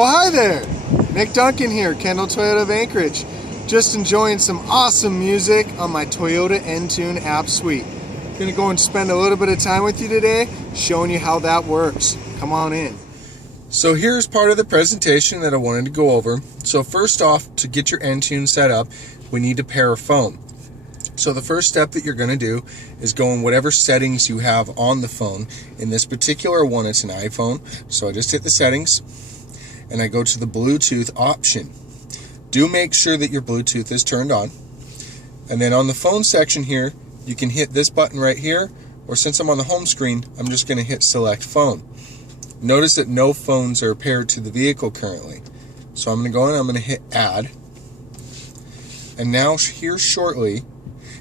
Oh, hi there! Nick Duncan here, Kendall Toyota of Anchorage. Just enjoying some awesome music on my Toyota Entune app suite. Gonna go and spend a little bit of time with you today, showing you how that works. Come on in. So here's part of the presentation that I wanted to go over. So first off, to get your Entune set up, we need to pair a phone. So the first step that you're going to do is go in whatever settings you have on the phone. In this particular one, it's an iPhone. So I just hit the settings and I go to the Bluetooth option. Do make sure that your Bluetooth is turned on. And then on the phone section here, you can hit this button right here, or since I'm on the home screen, I'm just going to hit select phone. Notice that no phones are paired to the vehicle currently. So I'm going to go in and I'm going to hit add. And now here shortly,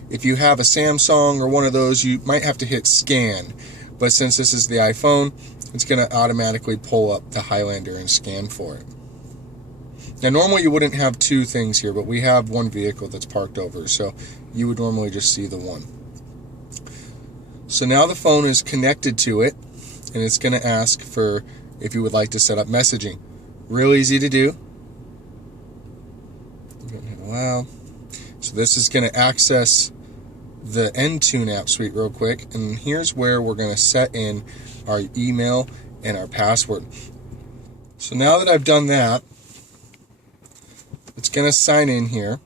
if you have a Samsung or one of those, you might have to hit scan. But since this is the iPhone, it's going to automatically pull up the Highlander and scan for it. Now normally you wouldn't have two things here, but we have one vehicle that's parked over, so you would normally just see the one. So now the phone is connected to it, and it's going to ask for if you would like to set up messaging. Real easy to do. Wow. So this is going to access the Entune app suite real quick, and here's where we're going to set in our email and our password. So now that I've done that, it's going to sign in here.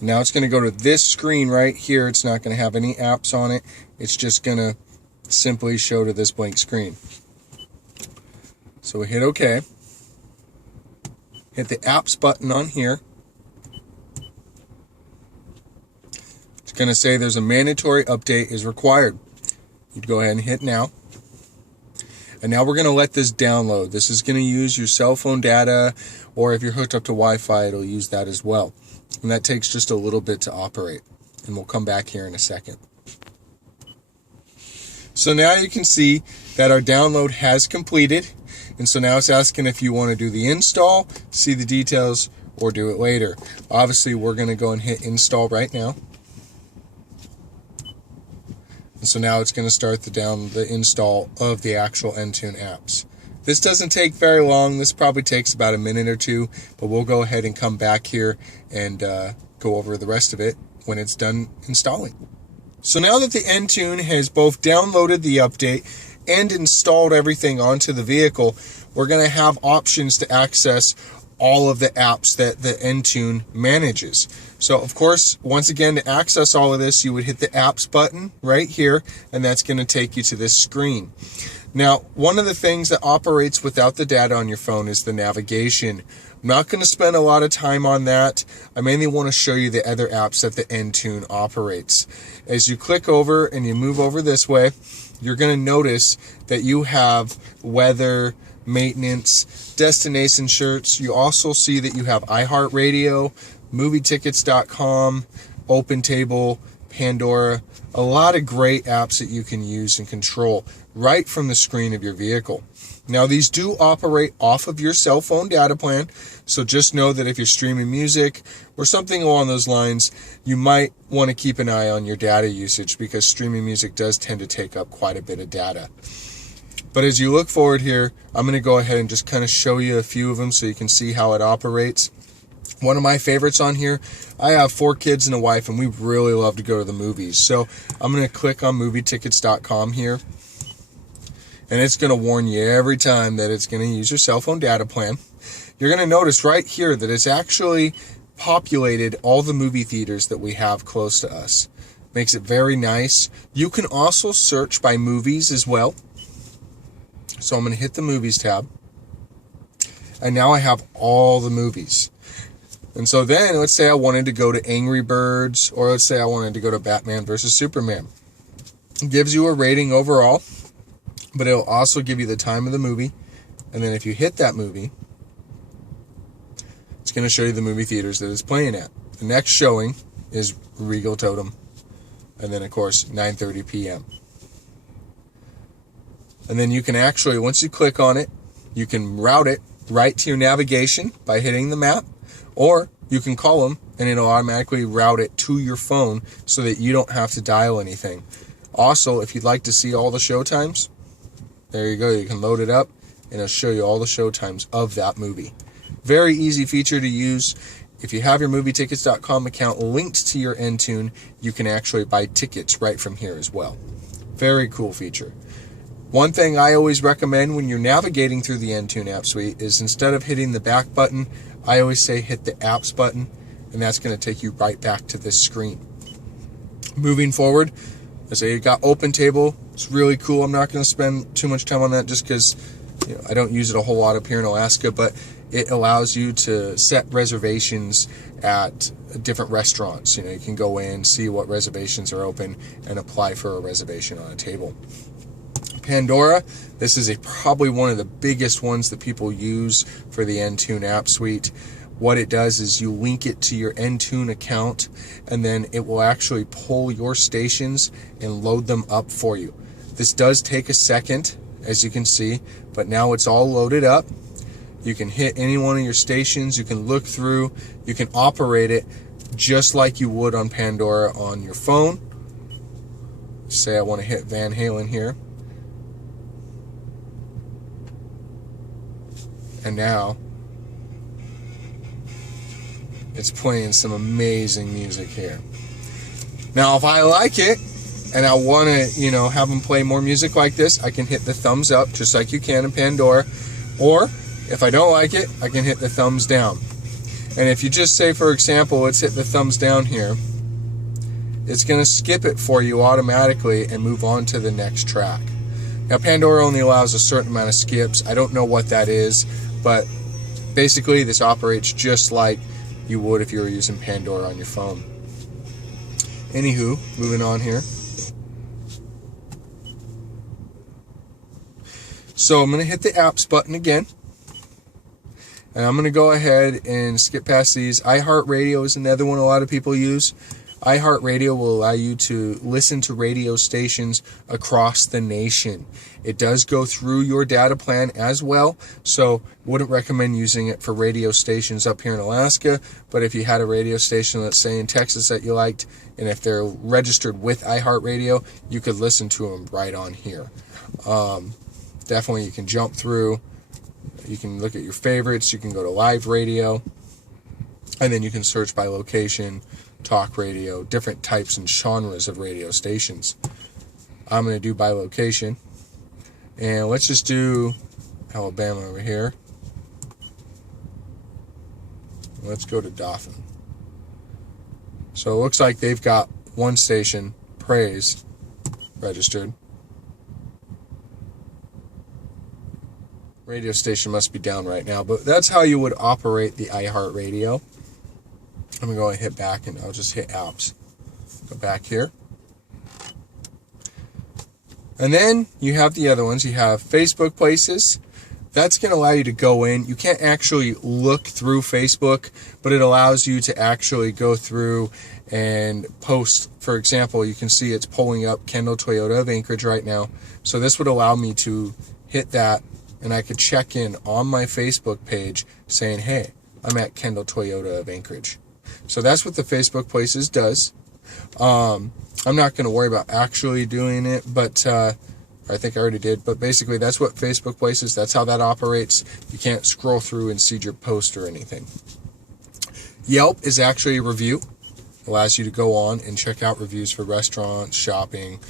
Now it's going to go to this screen right here. It's not going to have any apps on it. It's just going to simply show to this blank screen. So we hit OK. Hit the apps button on here. Going to say there's a mandatory update is required. You'd go ahead and hit now. And now we're going to let this download. This is going to use your cell phone data, or if you're hooked up to Wi-Fi, it'll use that as well. And that takes just a little bit to operate. And we'll come back here in a second. So now you can see that our download has completed. And so now it's asking if you want to do the install, see the details, or do it later. Obviously, we're going to go and hit install right now. And so now it's going to start the install of the actual Entune apps. This doesn't take very long. This probably takes about a minute or two, but we'll go ahead and come back here and go over the rest of it when it's done installing. So now that the Entune has both downloaded the update and installed everything onto the vehicle, we're going to have options to access all of the apps that the Entune manages. So of course, once again, to access all of this, you would hit the apps button right here, and that's going to take you to this screen. Now, one of the things that operates without the data on your phone is the navigation. I'm not going to spend a lot of time on that. I mainly want to show you the other apps that the Entune operates. As you click over and you move over this way, you're going to notice that you have weather, maintenance, destination shirts. You also see that you have iHeartRadio, movietickets.com, OpenTable, Pandora, a lot of great apps that you can use and control right from the screen of your vehicle. Now, these do operate off of your cell phone data plan, so just know that if you're streaming music or something along those lines, you might want to keep an eye on your data usage, because streaming music does tend to take up quite a bit of data. But as you look forward here, I'm going to go ahead and just kind of show you a few of them so you can see how it operates. One of my favorites on here, I have 4 kids and a wife, and we really love to go to the movies. So I'm going to click on movietickets.com here. And it's going to warn you every time that it's going to use your cell phone data plan. You're going to notice right here that it's actually populated all the movie theaters that we have close to us. Makes it very nice. You can also search by movies as well. So I'm going to hit the movies tab. And now I have all the movies. And so then, let's say I wanted to go to Angry Birds, or let's say I wanted to go to Batman versus Superman. It gives you a rating overall, but it'll also give you the time of the movie. And then if you hit that movie, it's going to show you the movie theaters that it's playing at. The next showing is Regal Totem. And then, of course, 9:30 p.m. And then you can actually, once you click on it, you can route it right to your navigation by hitting the map, or you can call them and it'll automatically route it to your phone so that you don't have to dial anything. Also, if you'd like to see all the show times, there you go. You can load it up and it'll show you all the show times of that movie. Very easy feature to use. If you have your movietickets.com account linked to your Entune, you can actually buy tickets right from here as well. Very cool feature. One thing I always recommend when you're navigating through the Entune app suite is instead of hitting the back button, I always say hit the apps button, and that's going to take you right back to this screen. Moving forward, I say you got Open Table. It's really cool. I'm not going to spend too much time on that just because I don't use it a whole lot up here in Alaska, but it allows you to set reservations at different restaurants. You can go in, see what reservations are open, and apply for a reservation on a table. Pandora, this is probably one of the biggest ones that people use for the Entune app suite. What it does is you link it to your Entune account, and then it will actually pull your stations and load them up for you. This does take a second, as you can see, but now it's all loaded up. You can hit any one of your stations, you can look through, you can operate it just like you would on Pandora on your phone. Say I want to hit Van Halen here. And now it's playing some amazing music here. Now, if I like it and I want to, have them play more music like this, I can hit the thumbs up just like you can in Pandora. Or if I don't like it, I can hit the thumbs down. And if you just say, for example, let's hit the thumbs down here, it's going to skip it for you automatically and move on to the next track. Now, Pandora only allows a certain amount of skips. I don't know what that is, but basically this operates just like you would if you were using Pandora on your phone. Anywho, moving on here. So I'm going to hit the apps button again. And I'm going to go ahead and skip past these. iHeartRadio is another one a lot of people use. iHeartRadio will allow you to listen to radio stations across the nation. It does go through your data plan as well, so wouldn't recommend using it for radio stations up here in Alaska, but if you had a radio station, let's say in Texas, that you liked, and if they're registered with iHeartRadio, you could listen to them right on here. Definitely you can jump through, you can look at your favorites, you can go to live radio, and then you can search by location, talk radio, different types and genres of radio stations. I'm going to do by location. And let's just do Alabama over here. Let's go to Dauphin. So it looks like they've got one station, Praise, registered. Radio station must be down right now, but that's how you would operate the iHeartRadio. I'm going to go and hit back, and I'll just hit apps. Go back here. And then you have the other ones. You have Facebook Places. That's going to allow you to go in. You can't actually look through Facebook, but it allows you to actually go through and post. For example, you can see it's pulling up Kendall Toyota of Anchorage right now. So this would allow me to hit that, and I could check in on my Facebook page saying, hey, I'm at Kendall Toyota of Anchorage. So that's what the Facebook Places does. I'm not going to worry about actually doing it, but I think I already did. But basically, that's what Facebook Places, that's how that operates. You can't scroll through and see your post or anything. Yelp is actually a review. It allows you to go on and check out reviews for restaurants, shopping,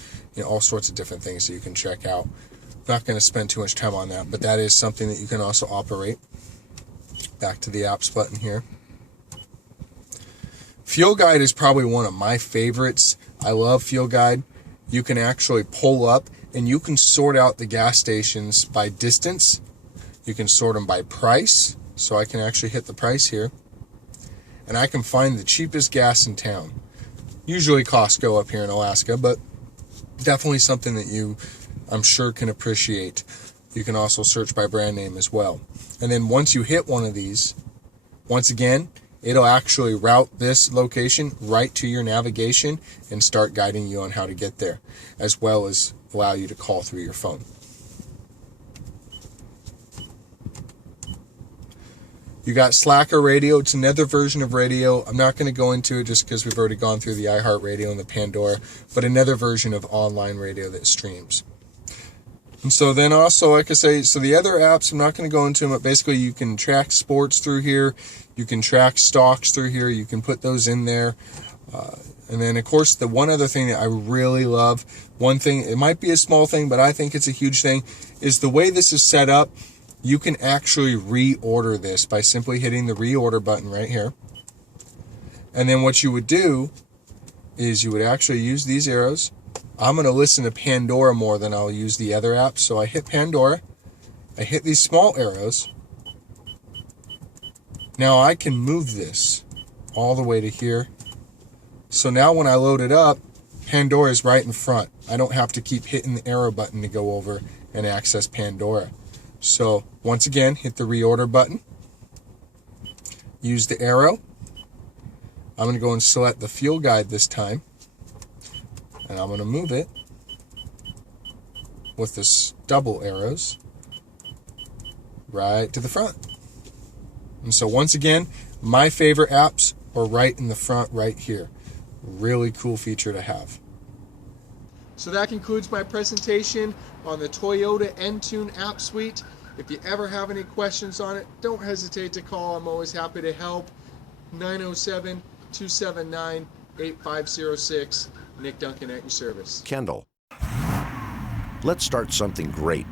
all sorts of different things that you can check out. I'm not going to spend too much time on that, but that is something that you can also operate. Back to the apps button here. Fuel Guide is probably one of my favorites. I love Fuel Guide. You can actually pull up and you can sort out the gas stations by distance. You can sort them by price. So I can actually hit the price here. And I can find the cheapest gas in town. Usually Costco up here in Alaska, but definitely something that you, I'm sure, can appreciate. You can also search by brand name as well. And then once you hit one of these, once again, it'll actually route this location right to your navigation and start guiding you on how to get there, as well as allow you to call through your phone. You got Slacker Radio. It's another version of radio. I'm not going to go into it just because we've already gone through the iHeartRadio and the Pandora, but another version of online radio that streams. And so then also, like I say, so the other apps, I'm not going to go into them, but basically you can track sports through here. You can track stocks through here. You can put those in there. And then, of course, the one other thing that I really love, one thing, it might be a small thing, but I think it's a huge thing, is the way this is set up. You can actually reorder this by simply hitting the reorder button right here. And then what you would do is you would actually use these arrows. I'm going to listen to Pandora more than I'll use the other apps. So I hit Pandora. I hit these small arrows. Now I can move this all the way to here. So now when I load it up, Pandora is right in front. I don't have to keep hitting the arrow button to go over and access Pandora. So once again, hit the reorder button. Use the arrow. I'm going to go and select the fuel guide this time. And I'm going to move it with this double arrows right to the front. And so once again, my favorite apps are right in the front right here. Really cool feature to have. So that concludes my presentation on the Toyota Entune app suite. If you ever have any questions on it, don't hesitate to call. I'm always happy to help. 907-279-8506. Nick Duncan at your service. Kendall, let's start something great